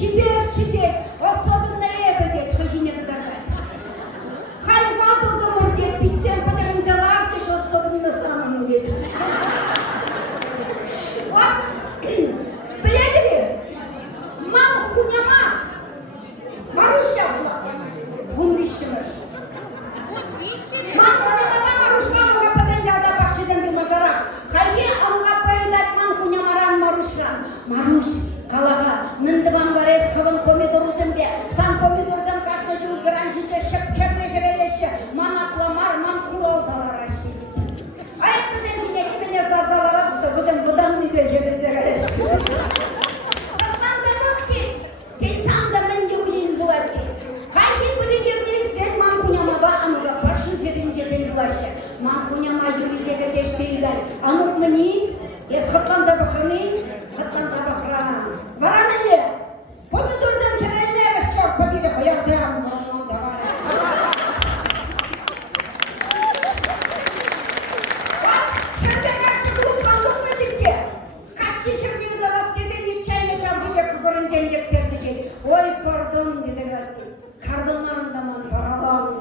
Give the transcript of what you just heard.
чиберчидек, особенно эбедет, хожине гадаргать. Хай вадылды мурдет, биттен патерин заларчыш, особенно самым дед. Вот, біледі ли, мал хуняма, Маруша бұла, ғундишіміш. Ман хуняма Маруш мамуға пазендарда бақчыдан бұл мажарақ. Хайге ауға пайдат ман хунямаран Марушран. Маруш, калаға, міндіван варес хавын помидорузын бе, сан помидорзан кашны жыл гранжиде хеп-херлі херелеші, ман апламар, ман хурал залар ашы. Аяқ бізен жинекі мене зардалара бұқты, бізен бұдан үйде жебілзе ғалеші. Саттан замақты, тек самда мінді үйін бұлады. Хайге бірігернел зен ман хуnyamaba ануға башын ферін жетел бұлашы. Ман хуnyama юридегі тешсейлер. Анук мені, ес қытқан забықырны, қытқан забықыран. Вара мені, помидордан ференне әвіш чорт победі қояқты ағым. Ой, пардон, дезегратты. Кардонларында ман паралан